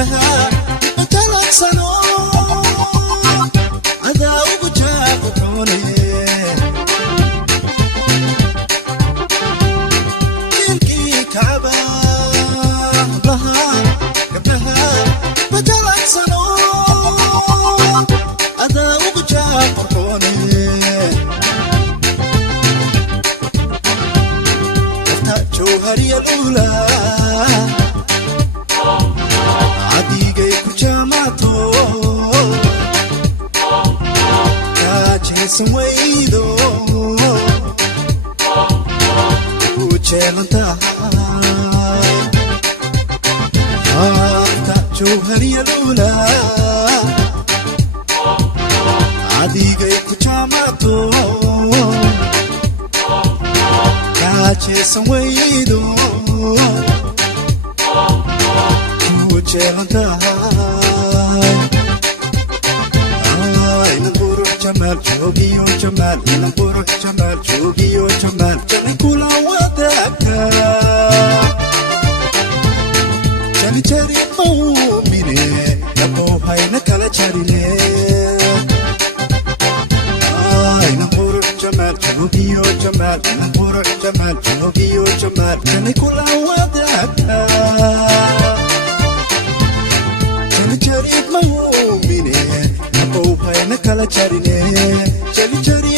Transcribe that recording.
قبلها بثلاث سنوات عذاب وجافوني تلقي كعبة قبلها بثلاث سنوات عذاب وجافوني جوهري الأولى عديقي كجاماتو كاجي سمويدو وجيلنتاي جوهري الأولى عديقي كجاماتو Chasing way do to Chelanta in a Buru Chamal, Jogi or Chamal, in a Buru Chamal, Jogi or Chamal, Janikula Wadaka Janichari Mo Mine, Yabo Haina Kalacharine in a Buru Chamal, Jogi or Chamal, in a Buru Chamal, Jogi or Chamal, Janikula Wadaka Janichari Mo Mine, Yabo Haina Kalacharine, Janichari